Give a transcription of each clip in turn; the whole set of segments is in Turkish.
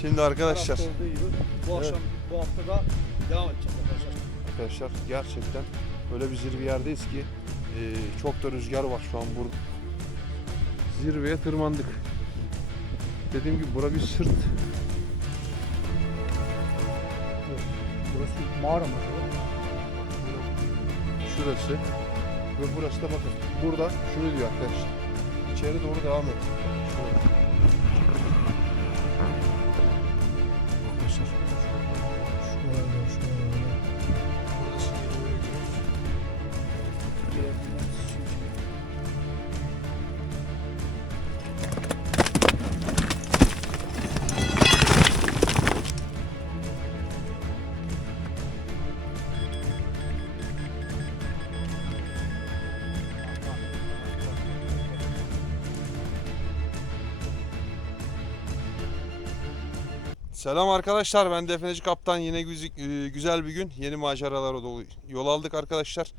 Şimdi arkadaşlar. Bu akşam, bu hafta da devam edeceğiz arkadaşlar. Arkadaşlar gerçekten öyle bir zirve yerdeyiz ki çok da rüzgar var şu an burada. Zirveye tırmandık. Dediğim gibi bura bir sırt. Burası mağara mı? Şurası ve burası da bakın. Burada şunu diyor arkadaşlar. İçeri doğru devam et. Şurada. Burada sinyali böyle görüyoruz. Selam arkadaşlar, ben Defneci Kaptan. Yine güzel bir gün, yeni maceralara dolu yol aldık arkadaşlar.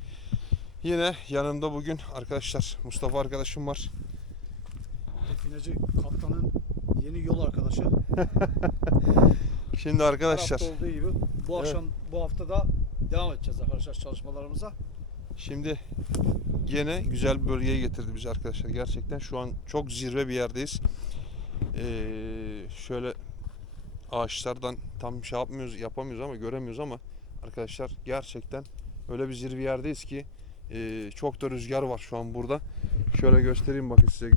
Yine yanımda bugün arkadaşlar Mustafa arkadaşım var. Defineci kaptanın yeni yol arkadaşı. Şimdi arkadaşlar. Her hafta olduğu gibi bu akşam, bu hafta da devam edeceğiz arkadaşlar çalışmalarımıza. Şimdi yine güzel bir bölgeye getirdi bizi arkadaşlar. Gerçekten şu an çok zirve bir yerdeyiz. Şöyle ağaçlardan tam şey yapamıyoruz ama göremiyoruz ama arkadaşlar gerçekten öyle bir zirve yerdeyiz ki çok da rüzgar var şu an burada. Şöyle göstereyim, bakın size,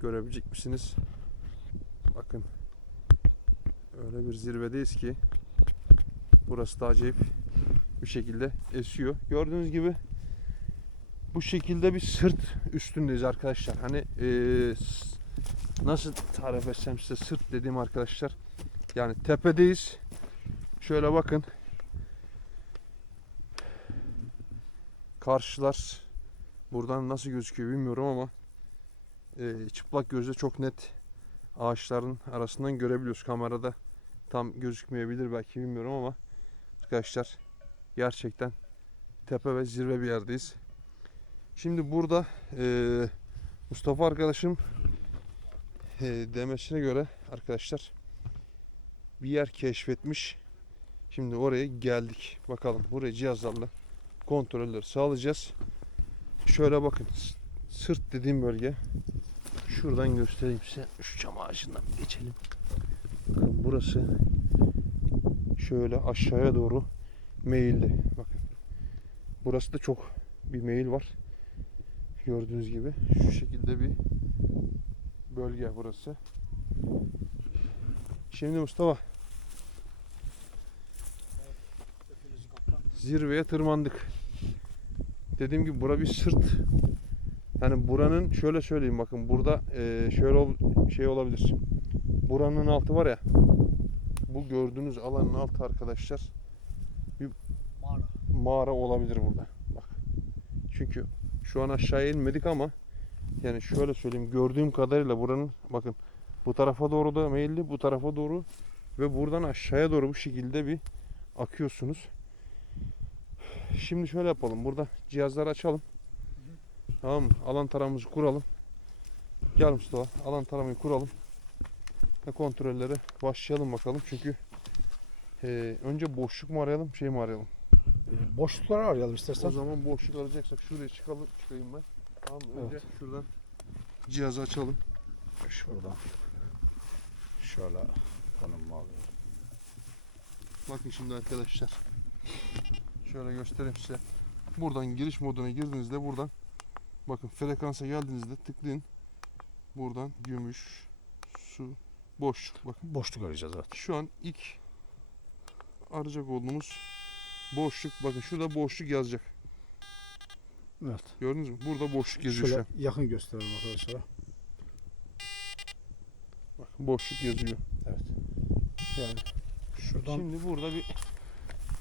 görebilecek misiniz? Bakın öyle bir zirvedeyiz ki burası da acayip bir şekilde esiyor. Gördüğünüz gibi bu şekilde bir sırt üstündeyiz arkadaşlar. Hani nasıl tarif etsem size, sırt dediğim arkadaşlar, yani tepedeyiz. Şöyle bakın. Karşılar buradan nasıl gözüküyor bilmiyorum ama çıplak gözle çok net ağaçların arasından görebiliyoruz. Kamerada tam gözükmeyebilir belki, bilmiyorum ama arkadaşlar gerçekten tepe ve zirve bir yerdeyiz. Şimdi burada Mustafa arkadaşım demesine göre arkadaşlar bir yer keşfetmiş. Şimdi oraya geldik. Bakalım buraya cihazlarla kontrolleri sağlayacağız. Şöyle bakın, sırt dediğim bölge. Şuradan göstereyim size. Şu çam ağacından geçelim. Bakın burası şöyle aşağıya doğru meyilli. Bakın. Burası da çok bir meyil var. Gördüğünüz gibi şu şekilde bir bölge burası. Şimdi Mustafa, zirveye tırmandık. Dediğim gibi bura bir sırt. Yani buranın şöyle söyleyeyim, bakın burada şöyle şey olabilir. Buranın altı var ya, bu gördüğünüz alanın altı arkadaşlar bir mağara olabilir burada. Bak. Çünkü şu an aşağıya inmedik ama yani şöyle söyleyeyim, gördüğüm kadarıyla buranın, bakın bu tarafa doğru da meyilli, bu tarafa doğru ve buradan aşağıya doğru bu şekilde bir akıyorsunuz. Şimdi şöyle yapalım. Burada cihazları açalım. Tamam mı? Alan taramımızı kuralım. Gel Mustafa. Alan taramayı kuralım. Ve kontrollere başlayalım bakalım. Çünkü önce boşluk mu arayalım, şey mi arayalım? Boşlukları arayalım istersen. O zaman boşluk arayacaksak şuraya çıkayım ben. Tamam mı? Önce şuradan cihazı açalım. Şuradan. Şöyle konumu alıyorum. Bakın şimdi arkadaşlar. Şöyle göstereyim size. Buradan giriş moduna girdiğinizde buradan bakın frekansa geldiğinizde tıklayın. Buradan gümüş, su, boşluk. Bakın. Boşluk arayacağız zaten. Şu an ilk arayacak olduğumuz boşluk. Bakın şurada boşluk yazacak. Evet. Gördünüz mü? Burada boşluk yazıyor şu Şöyle an. yakın gösterelim arkadaşlar. Bakın boşluk yazıyor. Evet. Yani Şuradan şimdi burada bir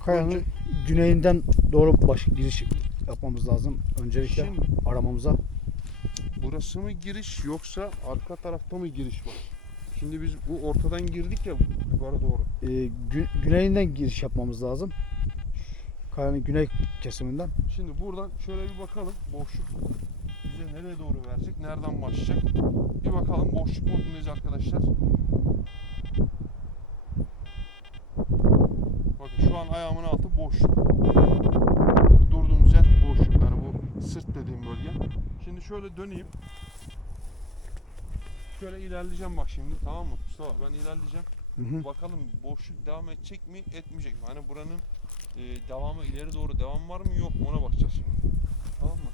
kayanın güneyinden doğru giriş yapmamız lazım. Öncelikle şimdi aramamıza. burası mı giriş yoksa arka tarafta mı giriş var? Şimdi biz bu ortadan girdik ya yukarı doğru. Güneyinden giriş yapmamız lazım. Kayanın güney kesiminden. Şimdi buradan şöyle bir bakalım. Boşluk bize bize nereye doğru verecek, nereden başlayacak? Bir bakalım, boşluk modundayız arkadaşlar. Bakın şu an ayağımın altı boşluk. Yani durduğumuz yer boşluk. Yani bu sırt dediğim bölge. Şimdi şöyle döneyim. Şöyle ilerleyeceğim bak şimdi, tamam mı Mustafa? Ben ilerleyeceğim. Bakalım boşluk devam edecek mi, etmeyecek mi? Hani buranın devamı, ileri doğru devam var mı yok mu, ona bakacağız şimdi. Tamam mı?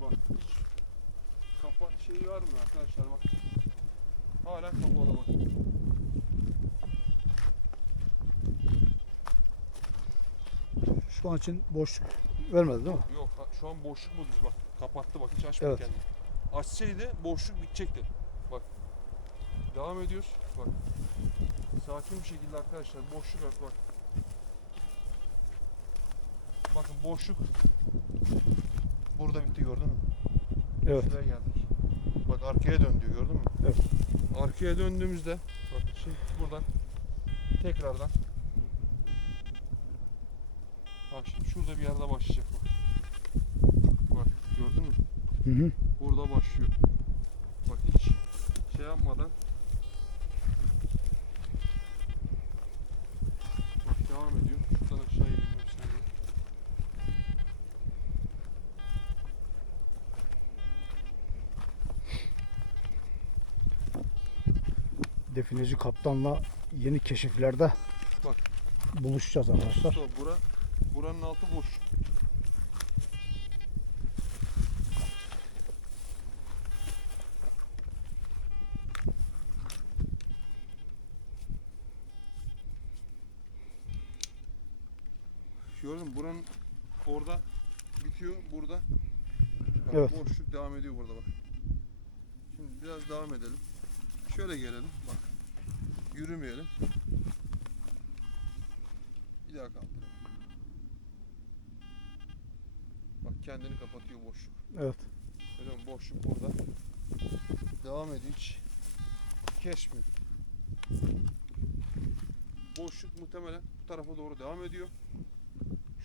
Bak hiç kapa şeyi var mı arkadaşlar, bak. Hala kapalı bak. Şu an için boşluk vermedi değil mi? Yok şu an boşluk moduz bak. Kapattı bak, hiç açmadı Evet. kendini. Açsaydı boşluk bitecekti. Bak. Devam ediyoruz. Bak. Sakin bir şekilde arkadaşlar boşluk at bak. Bakın boşluk burada bitti, gördün mü? Evet. Şuraya geldik. Bak arkaya dön diyor, gördün mü? Evet. Arkaya döndüğümüzde bak şimdi buradan tekrardan bak şimdi şurada bir yerde başlayacak bak. Bak gördün mü? Hı hı. Burada başlıyor. Bak hiç şey yapmadan bak devam ediyor. Şuradan aşağı ineyim bir saniye. Defineci kaptanla yeni keşiflerde Bak. buluşacağız arkadaşlar. So, buranın altı boş. Gördün mü? Buranın orada bitiyor, burada. Bak, Evet. boşluk devam ediyor burada bak. Şimdi biraz devam edelim. Şöyle gelelim bak. Yürümeyelim. Bir daha kaldıralım. Bak kendini kapatıyor boşluk. Evet. Görüyor musun? Boşluk burada. Devam ediyor, hiç kesmiyor. Boşluk muhtemelen bu tarafa doğru devam ediyor.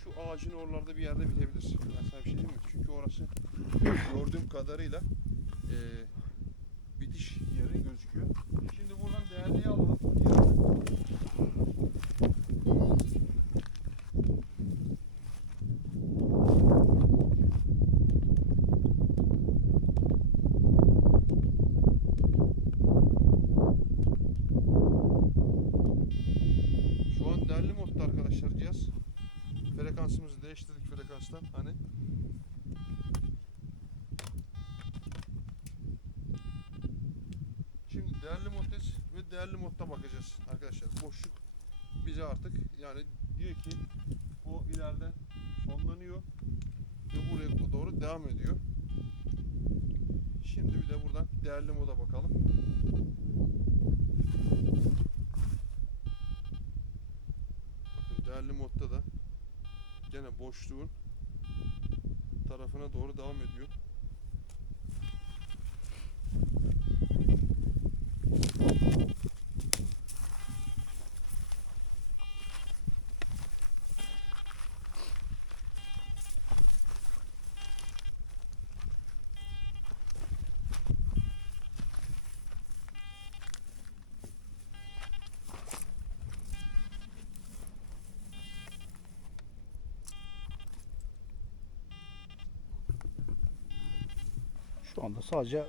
Şu ağacın oralarda bir yerde bitebilir. Ben sana bir şey diyeyim mi? Çünkü orası gördüğüm kadarıyla bitiş yeri gözüküyor. Şimdi buradan değerliyi alalım. Şu an değerli modda arkadaşlar cihaz. Frekansımızı değiştirdik frekanstan. Hani şimdi değerli moddayız ve değerli modda bakacağız arkadaşlar. Boşluk bize artık yani diyor ki o ileride sonlanıyor ve buraya doğru devam ediyor. Şimdi bir de buradan değerli moda bakalım. Bakın değerli modda da gene boşluğun tarafına doğru devam ediyor. Şu anda sadece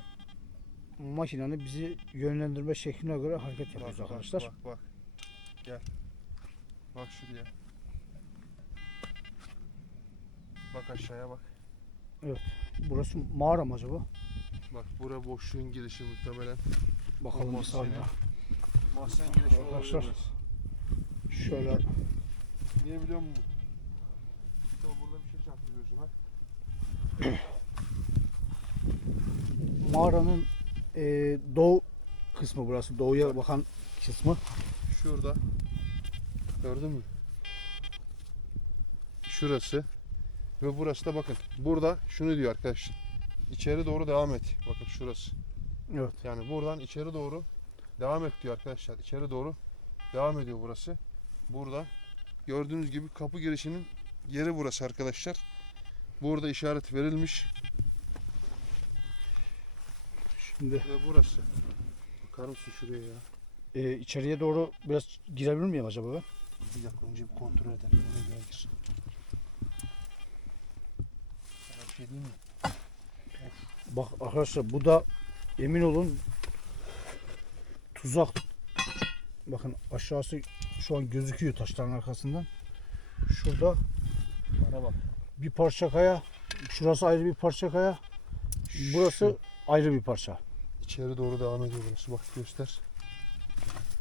makinenin bizi yönlendirme şekline göre hareket yapıyoruz arkadaşlar. Bak bak. Gel. Bak şuraya. Bak aşağıya bak. Burası mağara mı acaba? Bak bura boşluğun girişi muhtemelen. Bakalım bir Olmaz saniye. Mahzen girişi olabilir Arkadaşlar. burası. Şöyle Niye biliyor musun? İşte burada bir şey çarptı gözüme. mağaranın doğu kısmı burası. Doğuya bakan kısmı. Şurada. Gördün mü? Şurası. Ve burası da bakın. Burada şunu diyor arkadaşlar. İçeri doğru devam et. Bakın şurası. Evet. Yani buradan içeri doğru devam et diyor arkadaşlar. İçeri doğru devam ediyor burası. Burada gördüğünüz gibi kapı girişinin yeri burası arkadaşlar. Burada işaret verilmiş Şimdi ve burası. Bakar mısın şuraya ya? içeriye doğru biraz girebilir miyim acaba ben? Bir dakika önce bir kontrol edelim. Oraya gel. Her şey değil mi? Bak arkadaşlar, bu da emin olun tuzak. Bakın aşağısı şu an gözüküyor taşların arkasından. Şurada Bana bak. bir parça kaya, şurası ayrı bir parça kaya, burası ayrı bir parça. İçeri doğru devam ediyor burası. Bak göster.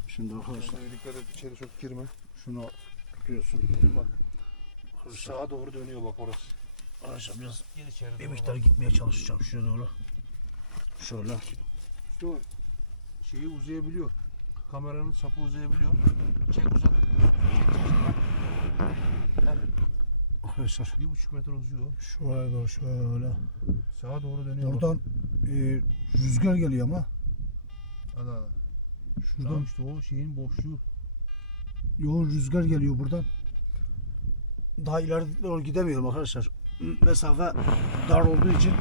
Şimdi arkadaşlar Şuraya dikkat et, içeri çok girme. şunu tutuyorsun. Bak. Sağa doğru dönüyor bak orası. Arkadaşlar biraz Gel içeri bir doğru miktar bak. gitmeye çalışacağım şuraya doğru. Şöyle. İşte o şeyi uzayabiliyor. Kameranın sapı uzayabiliyor. Çek uzat. Arkadaşlar 1,5 metre uzuyor. şuraya doğru şöyle. Sağa doğru dönüyor. Buradan rüzgar geliyor ama. Hadi hadi. Şuradan Tamam işte o şeyin boşluğu. yoğun rüzgar geliyor buradan. Daha ileri doğru gidemiyorum arkadaşlar. Mesafe dar olduğu için.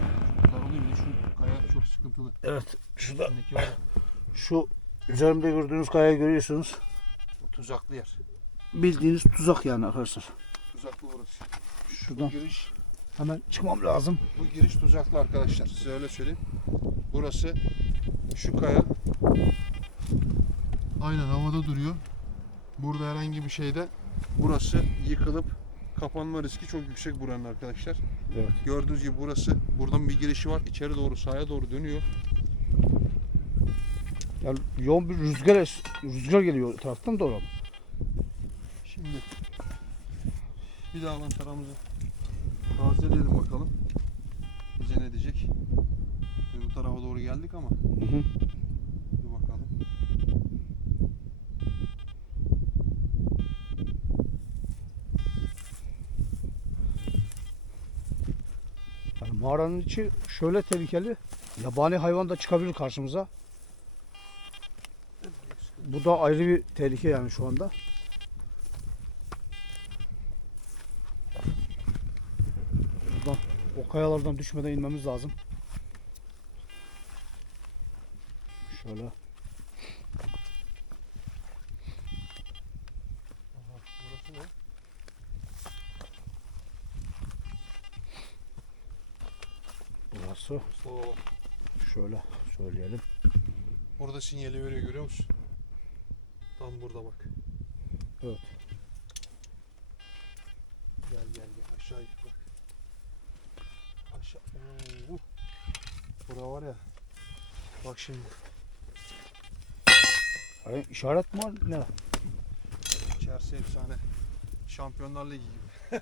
Dar oluyor bir de şu kaya çok sıkıntılı. Evet. Şurada İçindeki var ya, şu üzerimde gördüğünüz kayayı görüyorsunuz. o tuzaklı yer. Bildiğiniz tuzak yani arkadaşlar. Tuzaklı burası. Şuradan Giriş, hemen çıkmam lazım. bu giriş tuzaklı arkadaşlar. Size öyle söyleyeyim. Burası şu kaya. Aynen havada duruyor. Burada herhangi bir şeyde burası yıkılıp kapanma riski çok yüksek buranın arkadaşlar. Evet. Gördüğünüz gibi burası. Buradan bir girişi var. İçeri doğru sağa doğru dönüyor. Yani yoğun bir rüzgar geliyor o taraftan doğru. Şimdi bir daha mantaramızı tazeleyelim bakalım. Bize ne diyecek? Bu tarafa doğru geldik ama Hı hı. dur bakalım. Yani mağaranın içi şöyle tehlikeli. Yabani hayvan da çıkabilir karşımıza. Bu da ayrı bir tehlike yani şu anda. Buradan, o kayalardan düşmeden inmemiz lazım. Şöyle. Aha, burası ne? Burası Oo, şöyle söyleyelim. orada sinyali veriyor, görüyor musun? Tam burada bak. Evet. Gel gel gel aşağı git bak. Aşağı. Oo. Bura var ya. Bak şimdi. Hayır, işaret mi var? Ne? İçerisi efsane. Şampiyonlar Ligi gibi.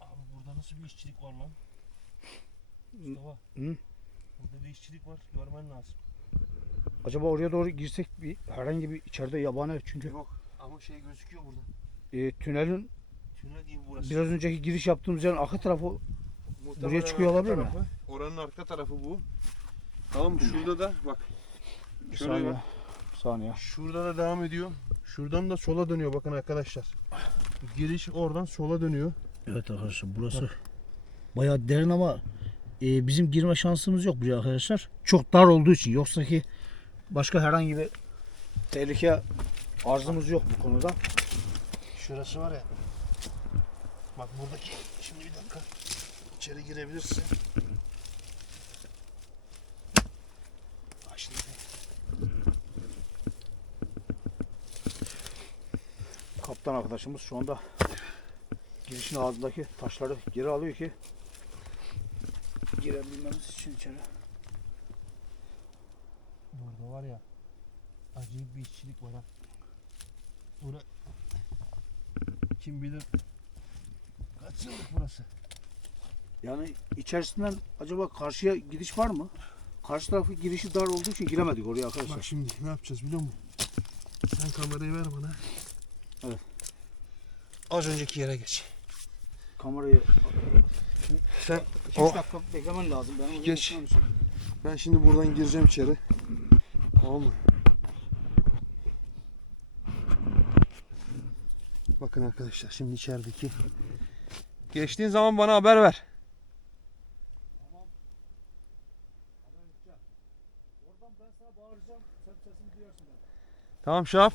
Abi burada nasıl bir işçilik var lan? Mustafa. Hı? Burada bir işçilik var. Görmen lazım. Acaba oraya doğru girsek bir herhangi bir içeride yabani, çünkü Yok ama şey gözüküyor burada. tünelin Tünel gibi burası. biraz önceki giriş yaptığımız yerin arka tarafı Muhtemelen buraya çıkıyor arka olabilir mi? tarafı, oranın arka tarafı bu. Tamam mı? Şurada da bak. bir Şöyle saniye. bak. Bir saniye. Şurada da devam ediyor. Şuradan da sola dönüyor bakın arkadaşlar. Giriş oradan sola dönüyor. Evet arkadaşlar, burası bayağı derin ama bizim girme şansımız yok buraya arkadaşlar. Çok dar olduğu için, yoksa ki başka herhangi bir tehlike arzımız yok bu konuda. Şurası var ya. Bak buradaki şimdi bir dakika. İçeri girebilirsin. Bak şimdi. Kaptan arkadaşımız şu anda girişin ağzındaki taşları geri alıyor ki girebilmemiz için içeri. Burada var ya. Acayip bir işçilik var ha. Bura kim bilir kaç yıllık burası. Yani içerisinden acaba karşıya gidiş var mı? Karşı tarafı girişi dar olduğu için giremedik oraya arkadaşlar. Bak şimdi ne yapacağız biliyor musun? Sen kamerayı ver bana. Evet. Az önceki yere geç. Kamerayı Sen 2-3 o, dakika beklemen lazım. Ben oraya Geç. geçmem için. ben şimdi buradan gireceğim içeri. Tamam mı? Bakın arkadaşlar şimdi içerideki. Geçtiğin zaman bana haber ver. Oradan ben sana bağıracağım. Sen sesimi duyarsın. Tamam Şahap.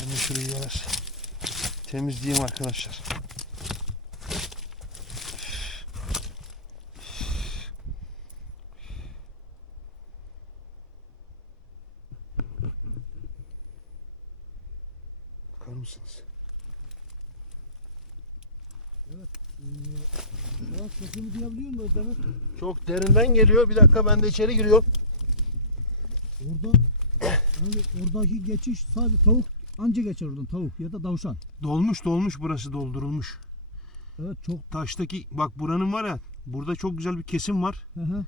Ben de şurayı biraz temizleyeyim arkadaşlar. Bakar mısınız? Şu an sesimi duyabiliyor musun Özdemir? Çok derinden geliyor. Bir dakika ben de içeri giriyorum. Orada yani oradaki geçiş sadece tavuk anca geçer oradan, tavuk ya da tavşan. Dolmuş burası doldurulmuş. Evet, çok. Taştaki bak buranın var ya, burada çok güzel bir kesim var. Hı hı,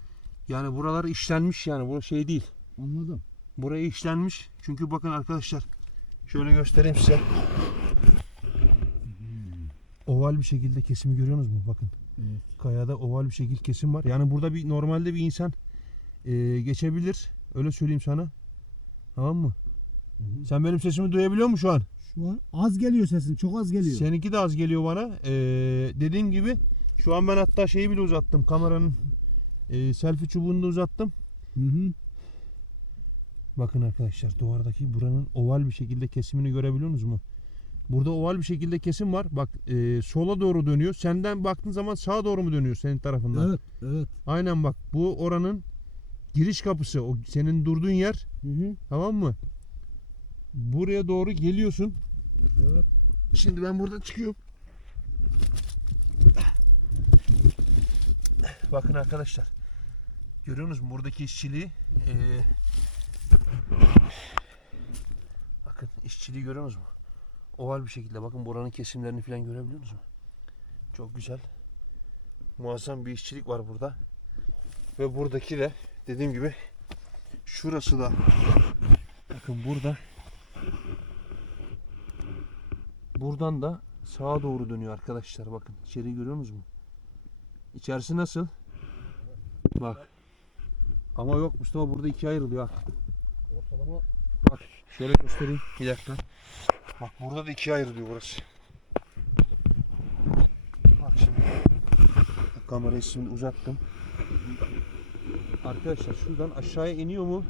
Yani buralar işlenmiş, yani bu şey değil. anladım. Buraya işlenmiş. Çünkü bakın arkadaşlar, şöyle göstereyim size. Oval bir şekilde kesimi görüyorsunuz mu? Bakın. Evet. Kayada oval bir şekilde kesim var. Yani burada bir normalde bir insan geçebilir. Öyle söyleyeyim sana. Tamam mı? Sen benim sesimi duyabiliyor musun şu an? Şu an az geliyor sesin, çok az geliyor. Seninki de az geliyor bana. Dediğim gibi şu an ben hatta şeyi bile uzattım. Kameranın selfie çubuğunu da uzattım. Hı hı. Bakın arkadaşlar, duvardaki buranın oval bir şekilde kesimini görebiliyor musunuz mu? Burada oval bir şekilde kesim var. Bak sola doğru dönüyor. Senden baktığın zaman sağa doğru mu dönüyor senin tarafından? Evet, evet. Aynen bak. Bu oranın giriş kapısı. O senin durduğun yer. Hı hı. Tamam mı? Buraya doğru geliyorsun. Evet. Şimdi ben buradan çıkıyorum. Bakın arkadaşlar. Görüyorsunuz mu buradaki işçiliği? Bakın işçiliği görüyorsunuz mu? Oval bir şekilde. Bakın buranın kesimlerini falan görebiliyor musunuz? Çok güzel. Muazzam bir işçilik var burada. Ve buradaki de dediğim gibi şurası da, bakın burada, buradan da sağa doğru dönüyor arkadaşlar. Bakın içeriği görüyor musunuz mu? İçerisi nasıl? Bak. Ama yok Mustafa, burada ikiye ayrılıyor ha. Ortalama Bak şöyle göstereyim. Bir dakika. Bak burada da ikiye ayrılıyor burası. Bak şimdi. Kamerayı şimdi uzattım. Arkadaşlar şuradan aşağıya iniyor mu?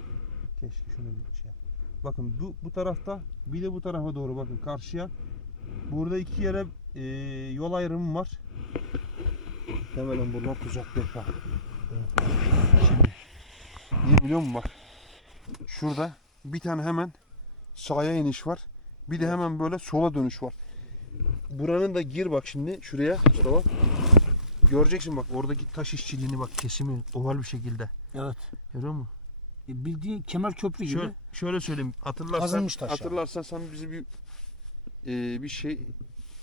Keşke şunu bir şey yap. Bakın bu tarafta, bir de bu tarafa doğru bakın karşıya. Burada iki yere yol ayrımı var. Hemen buradan kucak defa. Şimdi niye biliyor musun bak? Şurada bir tane hemen sağa iniş var. Bir de hemen böyle sola dönüş var. Buranın da gir bak şimdi şuraya Mustafa. Göreceksin bak oradaki taş işçiliğini, bak kesimi oval bir şekilde. evet. Görüyor musun? Bildiğin kemer köprü gibi. Şöyle söyleyeyim. Kazınmış taş Hatırlarsan sen bizi bir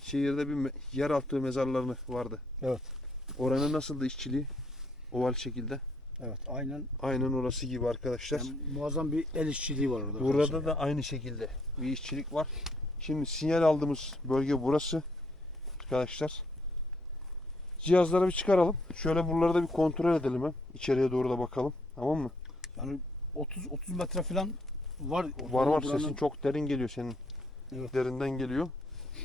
şehirde bir yeraltı mezarlarını vardı. Evet. Oranın nasıldı işçiliği? Oval şekilde. Evet, aynen. Aynen orası gibi arkadaşlar. Yani muazzam bir el işçiliği var orada. Burada da aynı şekilde bir işçilik var. Şimdi sinyal aldığımız bölge burası. Arkadaşlar. Cihazları bir çıkaralım. Şöyle buraları da bir kontrol edelim hem. İçeriye doğru da bakalım. Tamam mı? Yani 30 metre falan var. Var Buranın- sesin çok derin geliyor senin. Evet. Derinden geliyor.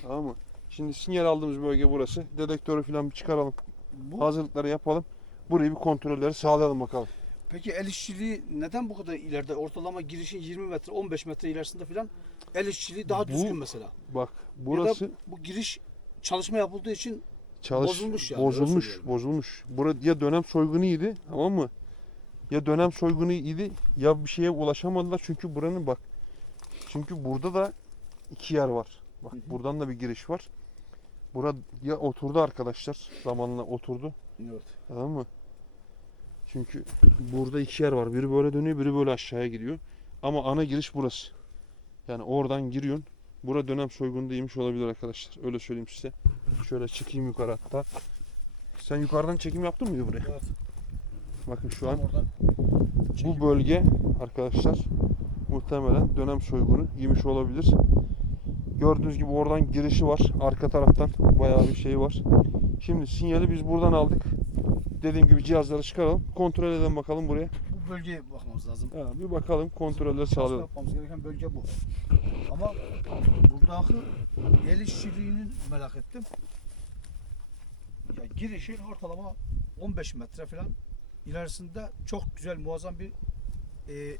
Tamam mı? Şimdi sinyal aldığımız bölge burası. Dedektörü falan bir çıkaralım. Bu, Hazırlıkları yapalım. Burayı bir kontrolleri sağlayalım bakalım. peki el işçiliği neden bu kadar ileride? Ortalama girişin 20 metre, 15 metre ilerisinde falan el işçiliği daha Bu- düzgün mesela. Bak Ya burası da bu giriş çalışma yapıldığı için bozulmuş yani, öyle söylüyorum. bozulmuş. Burada ya dönem soygunu idi, tamam mı? Ya dönem soygunu idi ya bir şeye ulaşamadılar çünkü buranın bak. Çünkü burada da iki yer var. Bak buradan da bir giriş var. Burada ya oturdu arkadaşlar. Zamanla oturdu. evet. Tamam mı? Çünkü burada iki yer var. Biri böyle dönüyor, biri böyle aşağıya gidiyor. Ama ana giriş burası. Yani oradan giriyorsun. Bura dönem soygunu değilmiş olabilir arkadaşlar. Öyle söyleyeyim size. Şöyle çıkayım yukarı hatta. Sen yukarıdan çekim yaptın mıydı buraya? Evet. Bakın şu an Oradan bu bölge arkadaşlar muhtemelen dönem soygunu yemiş olabilir. Gördüğünüz gibi oradan girişi var. Arka taraftan bayağı bir şey var. Şimdi sinyali biz buradan aldık. Dediğim gibi cihazları çıkaralım. Kontrol edelim bakalım buraya. Bu bölgeye bakmamız lazım. Ha, bir bakalım, kontrolleri Aslında sağlayalım. yapmamız gereken bölge bu. Ama buradaki el işçiliğini merak ettim. Ya girişin ortalama 15 metre falan ilerisinde çok güzel muazzam bir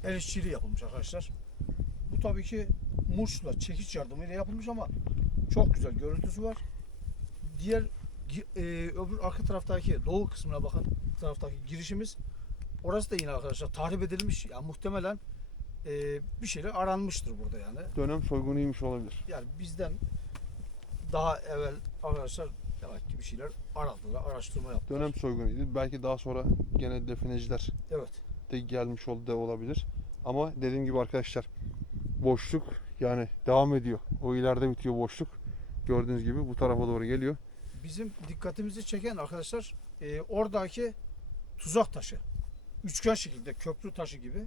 el işçiliği yapılmış arkadaşlar. Bu tabii ki muşla, çekiç yardımıyla yapılmış ama çok güzel görüntüsü var. Diğer öbür arka taraftaki doğu kısmına bakın, taraftaki girişimiz, orası da yine arkadaşlar tahrip edilmiş. Yani muhtemelen bir şeyler aranmıştır burada yani. Dönem soygunuymuş olabilir. Yani bizden daha evvel arkadaşlar demek ki bir şeyler aradılar, araştırma yaptılar. Dönem soygunuydu. Belki daha sonra gene defineciler Evet. de gelmiş oldu da olabilir. Ama dediğim gibi arkadaşlar, boşluk yani devam ediyor. O ileride bitiyor boşluk. Gördüğünüz gibi bu tarafa doğru geliyor. Bizim dikkatimizi çeken arkadaşlar oradaki tuzak taşı. Üçgen şekilde köprü taşı gibi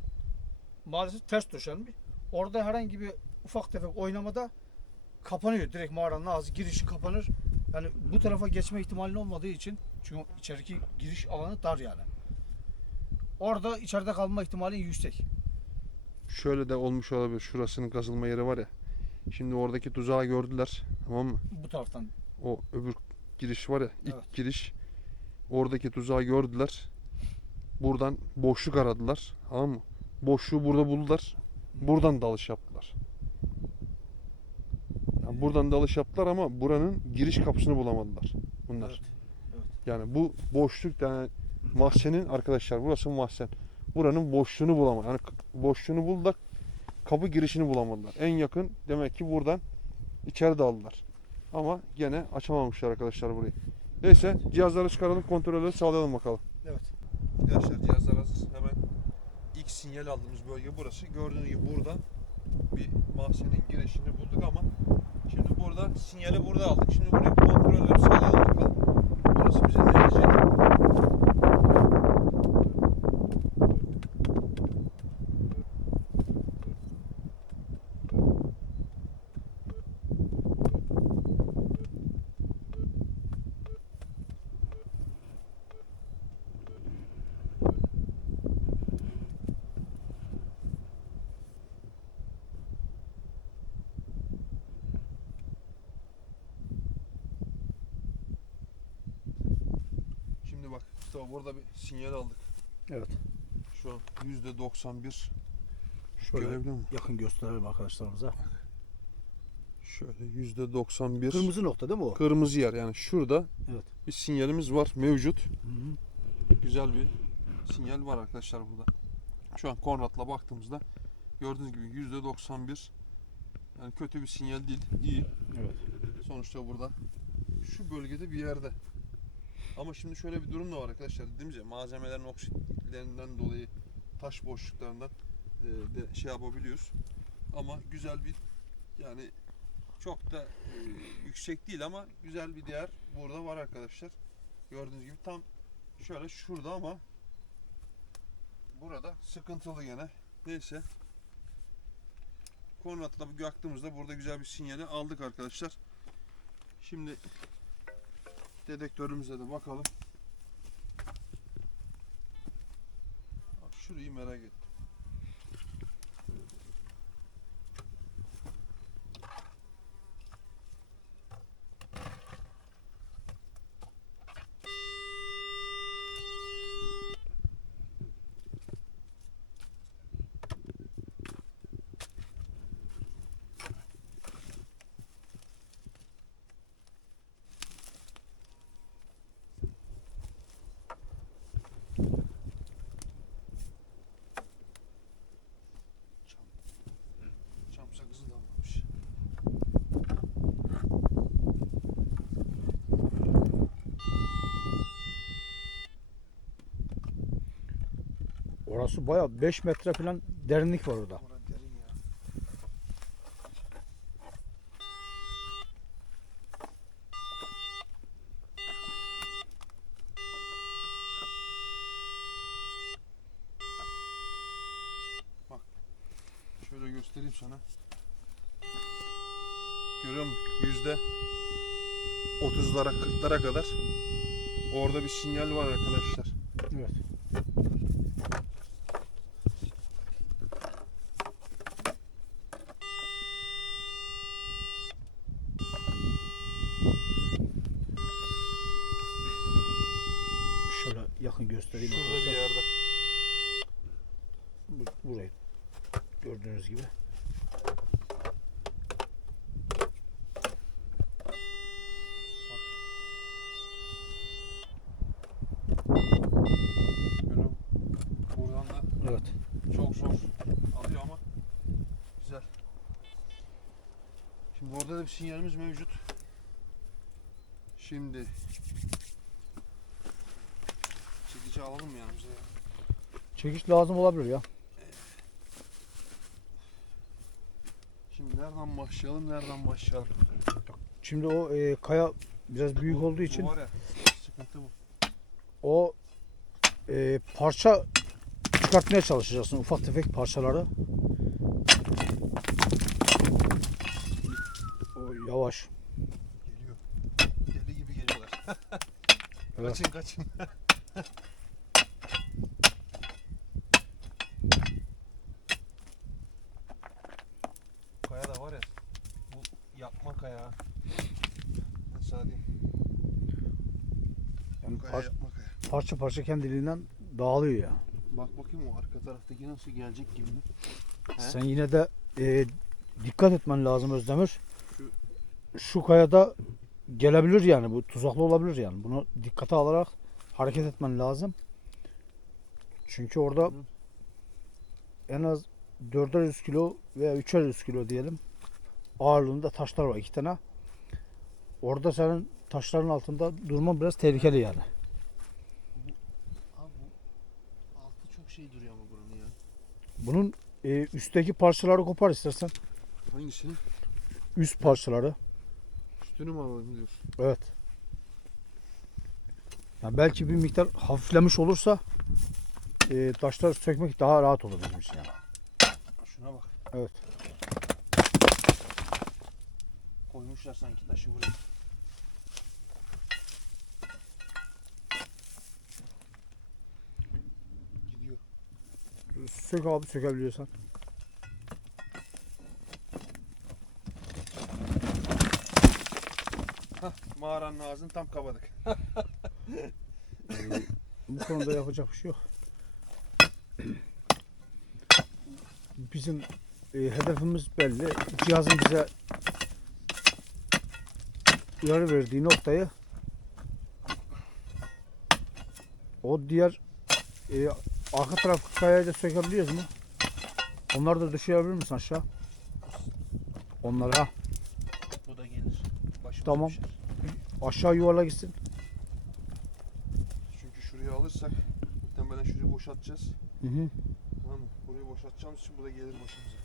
maalesef ters döşenmiş. Orada herhangi bir ufak tefek oynamada kapanıyor. Direkt mağaranın ağzı, girişi kapanır. Yani bu tarafa geçme ihtimalinin olmadığı için, çünkü içerideki giriş alanı dar yani. Orada içeride kalma ihtimali yüksek. Şöyle de olmuş olabilir. Şurasının kazılma yeri var ya. Şimdi oradaki tuzağı gördüler. Tamam mı? Bu taraftan. O öbür giriş var ya. İlk Evet. giriş. Oradaki tuzağı gördüler. Buradan boşluk aradılar. Tamam mı? Boşluğu burada buldular. Buradan dalış yaptılar. Yani buradan dalış yaptılar ama buranın giriş kapısını bulamadılar bunlar. Evet. Yani bu boşluk, yani mahzenin arkadaşlar, burası mahzen. Buranın boşluğunu bulamadılar. Yani boşluğunu buldular. Kapı girişini bulamadılar. En yakın demek ki buradan içeri daldılar. Ama gene açamamışlar arkadaşlar burayı. Neyse, cihazları çıkaralım, kontrolleri sağlayalım bakalım. Evet. Arkadaşlar cihazlar hazır. Hemen ilk sinyal aldığımız bölge burası. Gördüğünüz gibi burada bir mahzenin girişini bulduk ama şimdi burada sinyali burada aldık. Şimdi buraya kontrolleri sağlayalım bakalım. Burası bize ne diyecek? Şimdi bak, Mustafa, burada bir sinyal aldık. Evet. Şu an %91. Şöyle Görebiliyor musun? yakın gösterelim arkadaşlarımıza. Şöyle %91. Kırmızı nokta değil mi o? Kırmızı yer, yani şurada Evet. bir sinyalimiz var, mevcut. Hı-hı. Güzel bir sinyal var arkadaşlar burada. Şu an Konrad'la baktığımızda gördüğünüz gibi %91. Yani kötü bir sinyal değil, iyi. Evet. Sonuçta burada şu bölgede bir yerde. Ama şimdi şöyle bir durum da var arkadaşlar. Dediğimiz gibi malzemelerin oksitlerinden dolayı, taş boşluklarından de şey yapabiliyoruz. Ama güzel bir, yani çok da yüksek değil ama güzel bir değer burada var arkadaşlar. Gördüğünüz gibi tam şöyle şurada ama burada sıkıntılı gene. Neyse. Konrad'la bu yaktığımızda burada güzel bir sinyali aldık arkadaşlar. Şimdi dedektörümüze de bakalım. Şurayı merak ettim. Çam sakızı da almamış. Orası bayağı 5 metre falan derinlik var orada. Orada derin ya. Bak, şöyle göstereyim sana. Görüyor musun? 30'lara 40'lara kadar. Orada bir sinyal var arkadaşlar. Evet. Şöyle yakın göstereyim Şurada bir arkadaşlar. yerde. Burayı gördüğünüz gibi. Görüyorum. Buradan da Evet. çok zor alıyor ama güzel. Şimdi orada da bir sinyalimiz mevcut. Şimdi çekici alalım mı yanımıza ya? Çekiç lazım olabilir ya. Şimdi nereden başlayalım, nereden başlayalım? Şimdi o kaya biraz büyük olduğu için Bu var ya, sıkıntı bu. o parça çıkartmaya çalışacaksın, ufak tefek parçaları. O yavaş. Geliyor. Deli gibi geliyorlar. Evet. Kaçın kaçın. Kaya da var ya, bu yapma kaya. Ben sana diyeyim. Yani Kaya yapma kaya. parça parça kendiliğinden dağılıyor ya. Bak bakayım o arka taraftaki nasıl gelecek gibi. He? Sen yine de dikkat etmen lazım Özdemir. Şu kayada gelebilir yani, bu tuzaklı olabilir yani. Bunu dikkate alarak hareket etmen lazım. Çünkü orada Hı. en az 400 kilo veya 300 kilo diyelim ağırlığında taşlar var, 2 tane. Orada senin taşların altında durman biraz tehlikeli yani. Abi bu altı çok şey duruyor ama buranın ya. Bunun üstteki parçaları kopar istersen. Hangisini? Üst parçaları. Üstünü mü alalım diyorsun? Evet. Yani belki bir miktar hafiflemiş olursa taşları sökmek daha rahat olur bizim için yani. Şuna bak. Evet. Koymuşlar sanki taşı buraya. Gidiyor. Sök abi, sökebiliyorsan. Hah, mağaranın ağzını tam kapadık. Bu konuda yapacak bir şey yok. Bizim hedefimiz belli. Cihazın bize uyarı verdiği noktayı o diğer arka taraf kayayı da sökebiliyoruz mu? Onları da düşürebilir misin aşağı? Onları ha. Bu da gelir. Başımıza Tamam. düşer. Aşağı yuvarla gitsin. Çünkü şurayı alırsak muhtemelen şurayı boşaltacağız. Hı hı. Tamam mı? Burayı boşaltacağımız için bu da gelir başımıza.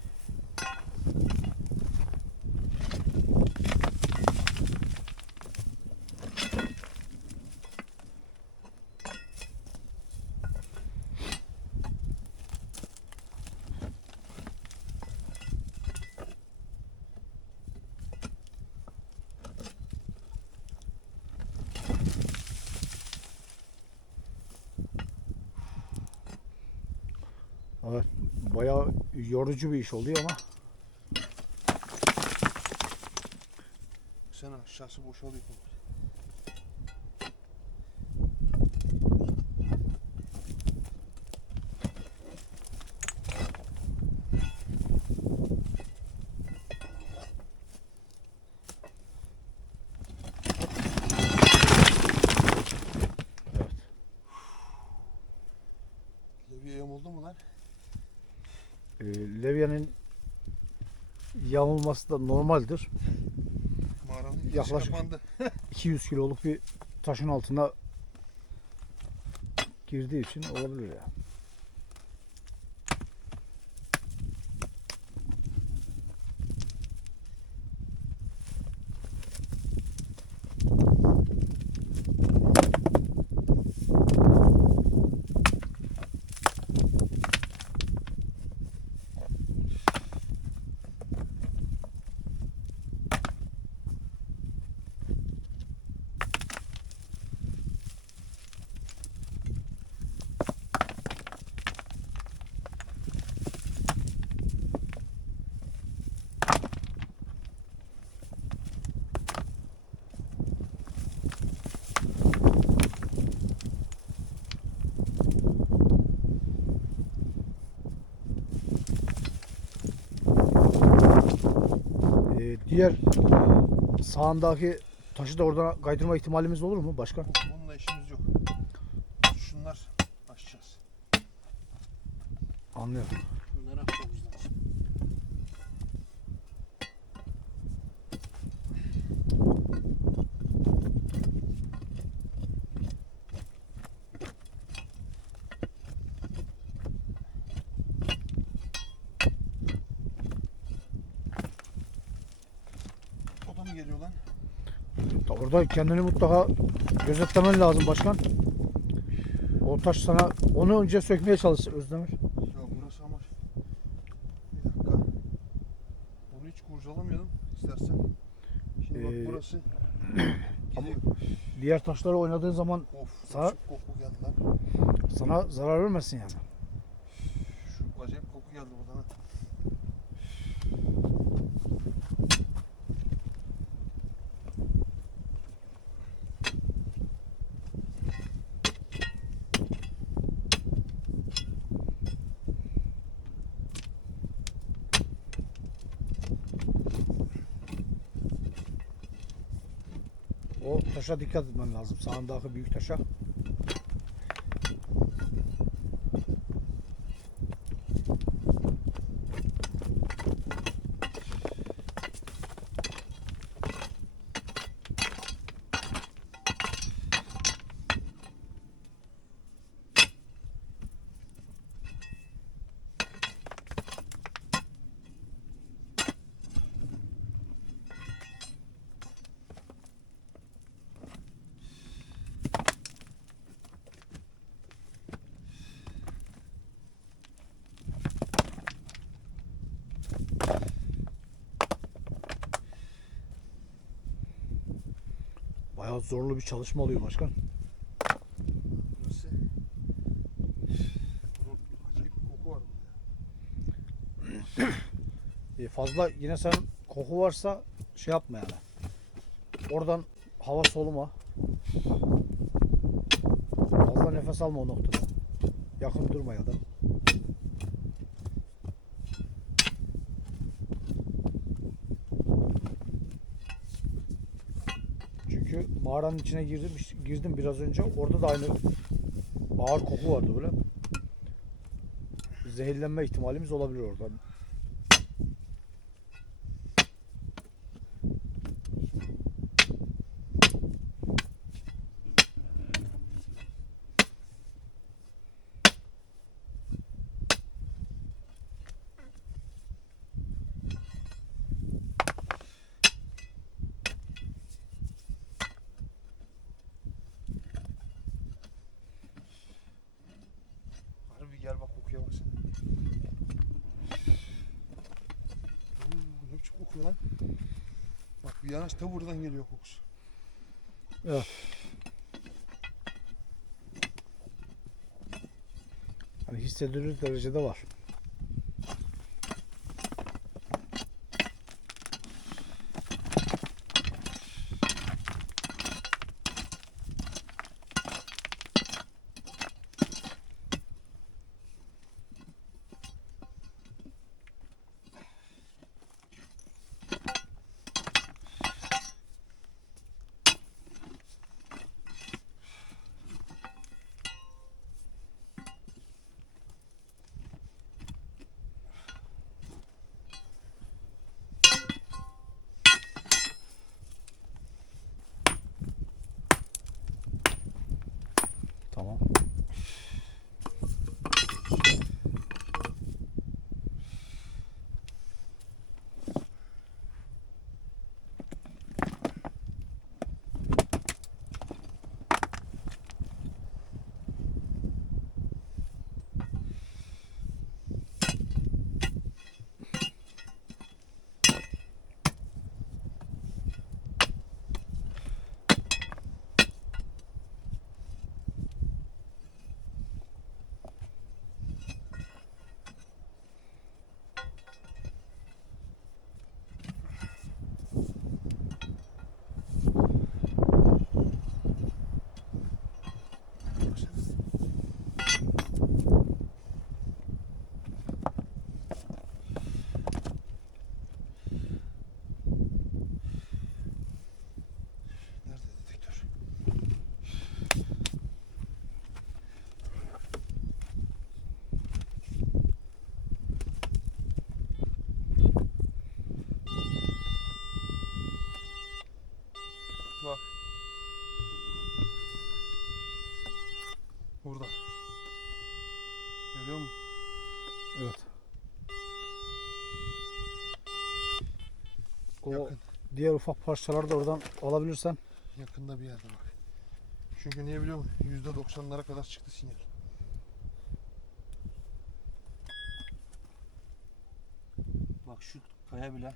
Evet. Bayağı yorucu bir iş oluyor ama Sen aşağısı boşalıyor. Levye yam oldu mu lan? levyenin yamulması da normaldir. Mağaranın içi Yaklaşık- kapandı. 200 kiloluk bir taşın altına girdiği için olabilir ya. diğer sağındaki taşı da oradan kaydırma ihtimalimiz olur mu başkan? Onunla işimiz yok. Şunlar aşacağız. Anlıyorum. Bunlara havuzlar. O da mı geliyor lan? Orada kendini mutlaka gözetlemen lazım başkan. O taş sana onu önce sökmeye çalış Özdemir. Ya burası ama. Bir dakika. Bunu hiç kurcalamayalım istersen. Şimdi bak burası. Gidiyor. Diğer taşları oynadığın zaman Of. Sağ- Çok koku geldi lan. sana zarar vermesin yani. Şu acayip koku geldi buradan. Ha. O taşa dikkat etmen lazım. Sağındaki büyük taşa. Bayağı zorlu bir çalışma oluyor başkan. Burası. Acayip bir koku var burada. Fazla yine sen koku varsa şey yapma yani. Oradan hava soluma. Fazla nefes alma o noktada. Yakın durma ya da. Çünkü mağaranın içine girdim biraz önce. Orada da aynı ağır koku vardı böyle. Zehirlenme ihtimalimiz olabilir orada. Harbi gel bak kokuya baksana. Ne biçim kokuyor lan? Bak bir yanaş ta buradan geliyor kokusu. Evet. Hani hissedilir derecede var. Burada. Görüyor musun? Evet. O Yakın. diğer ufak parçaları da oradan alabilirsen. Yakında bir yerde bak. Çünkü niye biliyor musun? %90'lara kadar çıktı sinyal. Bak şu kaya bile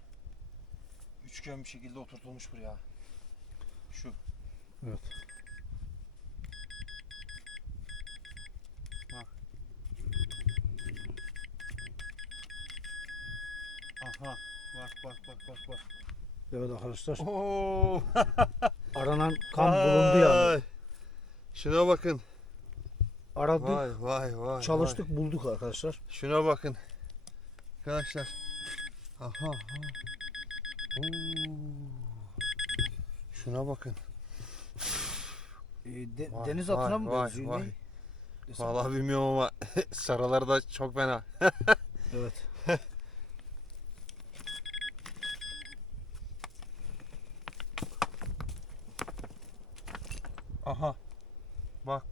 üçgen bir şekilde oturtulmuş buraya. Şu. Evet. Bak. Aha. Bak. Evet arkadaşlar. Oo. Aranan kan bulundu yani. Ay. Şuna bakın. Aradık, Vay. çalıştık, bulduk arkadaşlar. Şuna bakın. Arkadaşlar. Aha. Oo. Şuna bakın. Vay, Deniz atına mı vay, benziyor? vay. Ne? Desem. Vallahi bilmiyorum ama sarıları da çok fena. Evet. Aha. Bak.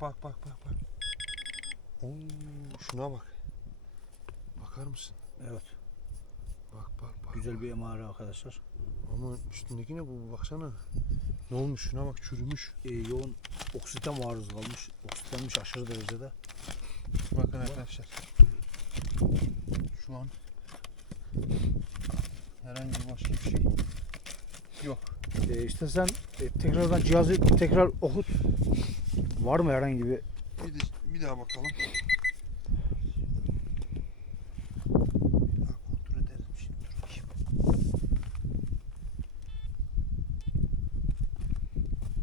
Oo, şuna bak. Bakar mısın? Evet. Bak. Güzel bir emare arkadaşlar. Ama üstündeki ne bu? Baksana. Ne olmuş? Şuna bak, çürümüş. Yoğun oksite maruz kalmış. Oksitlenmiş aşırı derecede. Bakın arkadaşlar. Şu an herhangi başka bir şey yok. İşte sen tekrardan cihazı tekrar okut. Var mı herhangi bir? Bir daha bakalım. Bir daha kontrol edelim şimdi.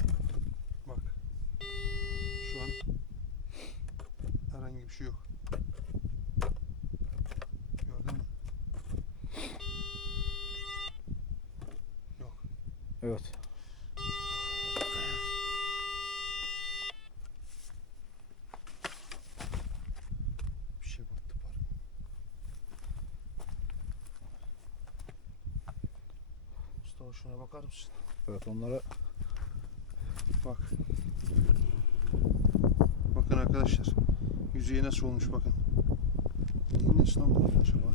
Dur bakayım. Bak. Şu an herhangi bir şey yok. Gördün mü? Yok. Evet. Bir şey battı pardon. Mustafa şuna bakar mısın? Evet, onlara Bak. Bakın arkadaşlar. Yüzeyi nasıl olmuş bakın. Neyin nesi lan bu acaba?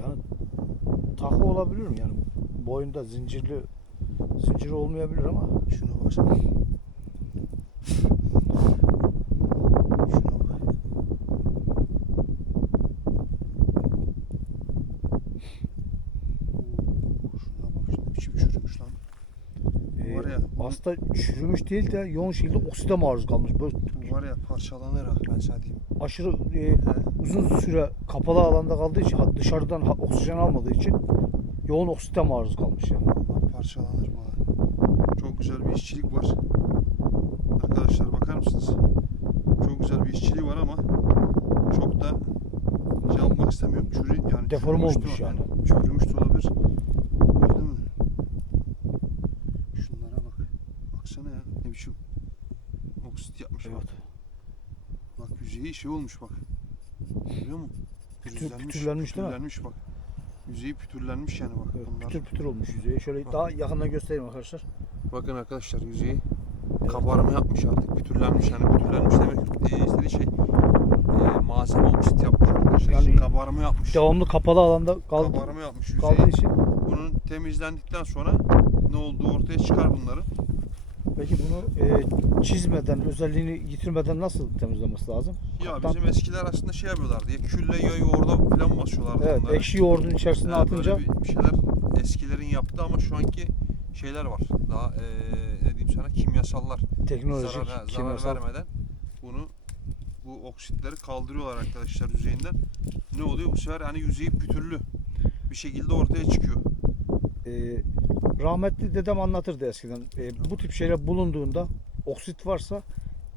yani takı olabilir mi yani? Boyunda zinciri olmayabilir ama Şuna baksana. Şuna bak. Oo, şuna bak. Şuna biçim çürümüş lan. Var ya, aslında çürümüş değil de yoğun şekilde oksite maruz kalmış. Böyle bu var ya parçalanır ha, ben sana diyeyim. aşırı uzun süre kapalı alanda kaldığı için dışarıdan oksijen almadığı için yoğun oksite maruz kalmış yani. Vallahi parçalanır bu ha. Çok güzel bir işçilik var. Arkadaşlar bakar mısınız? Çok güzel bir işçiliği var ama çok da şey yapmak istemiyorum. Yani Deforme çürümüş de olmuş yani. Çürümüş de olabilir. Gördün mü? Şunlara bak. Baksana ya. Ne biçim oksit yapmış. Evet. Bak yüzeyi şey olmuş bak. Görüyor musun? Pütürlenmiş değil mi? Pütürlenmiş bak. Yüzeyi pütürlenmiş yani bak. Evet, Bunlar. pütür olmuş yüzeyi. Şöyle Bak. daha yakından göstereyim arkadaşlar. Bakın arkadaşlar yüzeyi Evet. kabarma yapmış artık. Pütürlenmiş yani. Pütürlenmiş demek istediği şey malzeme oksit yapmış arkadaşlar. Yani kabarma yapmış. Devamlı kapalı alanda Kabarma yapmış yüzeyi. kaldığı için. Bunun temizlendikten sonra ne olduğu ortaya çıkar bunların. Peki bunu çizmeden, özelliğini yitirmeden nasıl temizlemesi lazım? Ya Kaptan- bizim eskiler aslında şey yapıyorlardı. Ya külle ya yoğurda falan basıyorlardı Evet, bunları. ekşi yoğurdun içerisine atınca Böyle bir şeyler eskilerin yaptığı ama şu anki şeyler var. Daha ne diyeyim sana, kimyasallar teknolojik, zarar kimyasal. vermeden bu oksitleri kaldırıyorlar arkadaşlar yüzeyinden. Ne oluyor? Bu sefer hani yüzeyi pütürlü bir şekilde ortaya çıkıyor. Rahmetli dedem anlatırdı eskiden. Bu tip şeyler bulunduğunda oksit varsa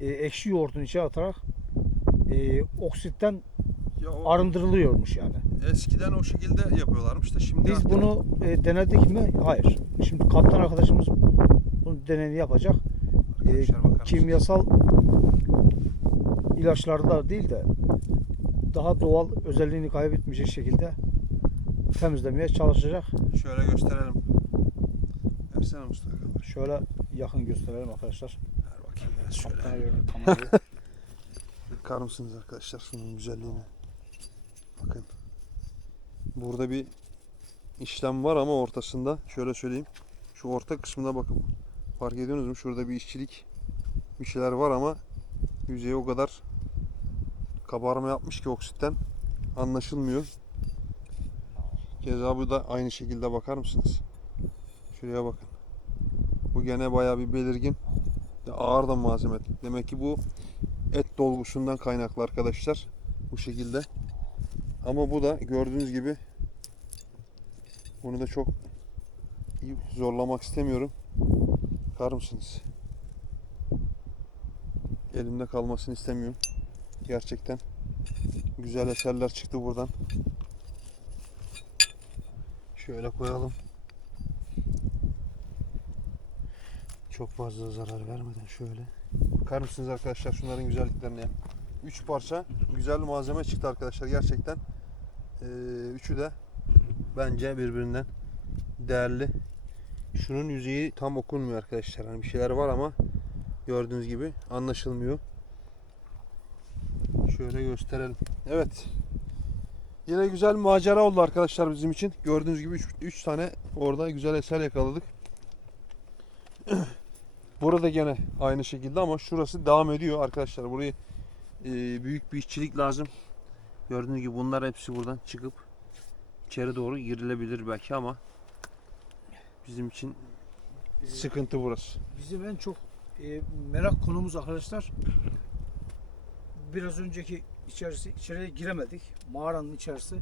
ekşi yoğurdun içine atarak oksitten Ya o arındırılıyormuş yani. eskiden o şekilde yapıyorlarmış da şimdi Biz artık bunu denedik mi? Hayır. Şimdi kaptan arkadaşımız bunun deneyini yapacak. arkadaşlar bakar mısınız? Kimyasal ilaçlarda değil de daha doğal özelliğini kaybetmeyecek şekilde temizlemeye çalışacak. Şöyle gösterelim. Versene Mustafa. Şöyle yakın gösterelim arkadaşlar. Ver bakayım ya. biraz şöyle. Hatta gördüm kamerayı. Bakar mısınız arkadaşlar şunun güzelliğine? Bakın. Burada bir işlem var ama ortasında şöyle söyleyeyim. Şu orta kısmına bakın. Fark ediyorsunuz mu? Şurada bir işçilik bir şeyler var ama yüzeye o kadar kabarma yapmış ki oksitten anlaşılmıyor. Keza bu da aynı şekilde bakar mısınız? Şuraya bakın. Bu gene bayağı bir belirgin. Ağır da malzeme. Demek ki bu et dolgusundan kaynaklı arkadaşlar. Bu şekilde. Ama bu da gördüğünüz gibi bunu da çok iyi zorlamak istemiyorum. Bakar mısınız? Elimde kalmasını istemiyorum. Gerçekten güzel eserler çıktı buradan. Şöyle koyalım. Çok fazla zarar vermeden şöyle. Bakar mısınız arkadaşlar şunların güzelliklerine? 3 parça güzel malzeme çıktı arkadaşlar gerçekten. Üçü de bence birbirinden değerli. Şunun yüzeyi tam okunmuyor arkadaşlar. Hani bir şeyler var ama gördüğünüz gibi anlaşılmıyor. Şöyle gösterelim. Evet. Yine güzel bir macera oldu arkadaşlar bizim için. Gördüğünüz gibi 3 tane orada güzel eser yakaladık. Burada gene aynı şekilde ama şurası devam ediyor arkadaşlar. Burayı büyük bir işçilik lazım. Gördüğünüz gibi bunlar hepsi buradan çıkıp içeri doğru girilebilir belki ama bizim için sıkıntı burası. Bizim en çok merak konumuz arkadaşlar. Biraz önceki içeriye giremedik. Mağaranın içerisi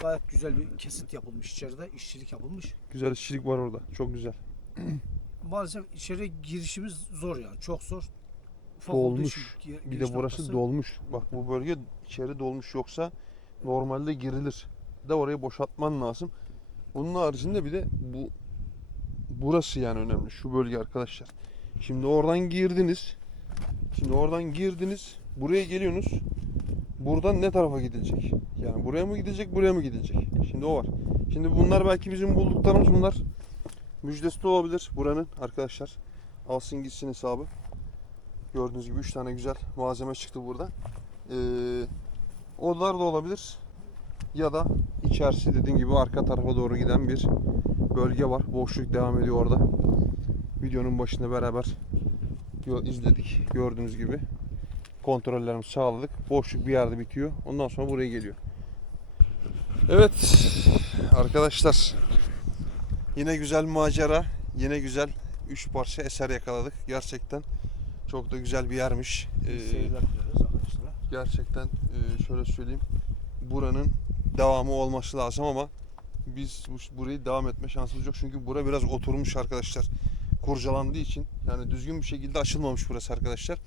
gayet güzel bir kesit yapılmış içeride. İşçilik yapılmış. Güzel işçilik var orada. Çok güzel. Maalesef içeriye girişimiz zor yani. Çok zor. Ufak olduğu için Dolmuş. giriş Bir de burası noktası. dolmuş. Bak bu bölge içeri dolmuş yoksa normalde girilir. De orayı boşaltman lazım. Bunun haricinde bir de burası yani önemli. Şu bölge arkadaşlar. Şimdi oradan girdiniz. Buraya geliyorsunuz. Buradan ne tarafa gidilecek? Yani buraya mı gidecek, buraya mı gidecek? Şimdi o var. Şimdi bunlar belki bizim bulduklarımız bunlar. Müjdesi de olabilir buranın arkadaşlar. Alsın gitsin hesabı. Gördüğünüz gibi 3 tane güzel malzeme çıktı burada. Odalar da olabilir. Ya da içerisi dediğim gibi arka tarafa doğru giden bir bölge var. Boşluk devam ediyor orada. Videonun başında beraber izledik. Gördüğünüz gibi kontrollerimizi sağladık. Boşluk bir yerde bitiyor. Ondan sonra buraya geliyor. Evet arkadaşlar. Yine güzel bir macera. Yine güzel 3 parça eser yakaladık. Gerçekten çok da güzel bir yermiş. Seyirler diliyoruz arkadaşlar. Gerçekten şöyle söyleyeyim. Buranın devamı olması lazım ama biz burayı devam etme şansımız yok. Çünkü bura biraz oturmuş arkadaşlar. Kurcalandığı için yani düzgün bir şekilde açılmamış burası arkadaşlar.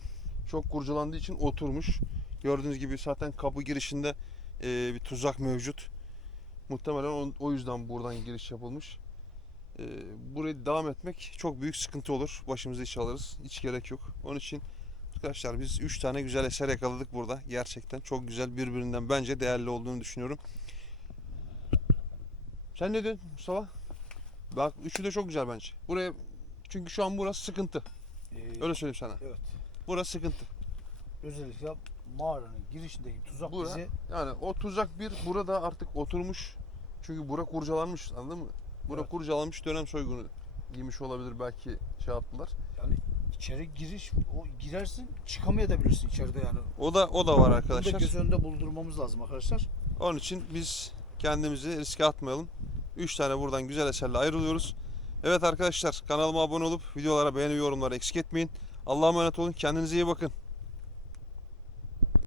Çok kurcalandığı için oturmuş. Gördüğünüz gibi zaten kapı girişinde bir tuzak mevcut. Muhtemelen o yüzden buradan giriş yapılmış. Burayı devam etmek çok büyük sıkıntı olur. Başımıza iş alırız. Hiç gerek yok. Onun için arkadaşlar biz 3 tane güzel eser yakaladık burada. Gerçekten çok güzel, birbirinden bence değerli olduğunu düşünüyorum. Sen ne diyorsun Mustafa? Bak üçü de çok güzel bence. Buraya çünkü şu an burası sıkıntı. Öyle söyleyeyim sana. Evet. Burası sıkıntı. Özellikle mağaranın girişindeki tuzak bizi Yani o tuzak bir burada artık oturmuş. Çünkü bura kurcalanmış, anladın mı? Bura Evet. kurcalanmış, dönem soygunu giymiş olabilir, belki şey yaptılar. yani içeri giriş girersin çıkamayabilirsin içeride yani. O da var Bunu da arkadaşlar. göz önünde bulundurmamız lazım arkadaşlar. Onun için biz kendimizi riske atmayalım. 3 tane buradan güzel eserle ayrılıyoruz. Evet arkadaşlar, kanalıma abone olup videolara beğeni, yorumları eksik etmeyin. Allah'a emanet olun. Kendinize iyi bakın.